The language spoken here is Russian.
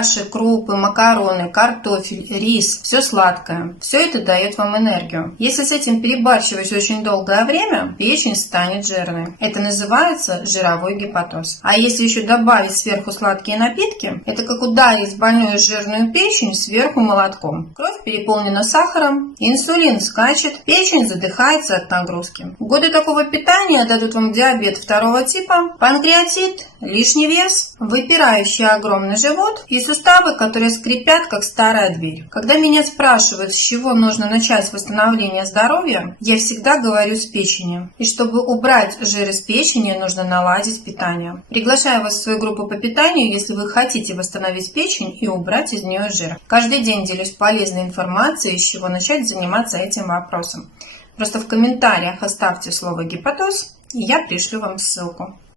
Каши, крупы, макароны, картофель, рис, все сладкое. Все это дает вам энергию. Если с этим перебарщивать очень долгое время, печень станет жирной. Это называется жировой гепатоз. А если еще добавить сверху сладкие напитки, это как ударить больную жирную печень сверху молотком. Кровь переполнена сахаром, инсулин скачет, печень задыхается от нагрузки. Годы такого питания дадут вам диабет второго типа, панкреатит, лишний вес, выпирающий огромный живот и суставы, которые скрипят, как старая дверь. Когда меня спрашивают, с чего нужно начать восстановление здоровья, я всегда говорю с печени. И чтобы убрать жир из печени, нужно наладить питание. Приглашаю вас в свою группу по питанию, если вы хотите восстановить печень и убрать из нее жир. Каждый день делюсь полезной информацией, с чего начать заниматься этим вопросом. Просто в комментариях оставьте слово «гепатоз», и я пришлю вам ссылку.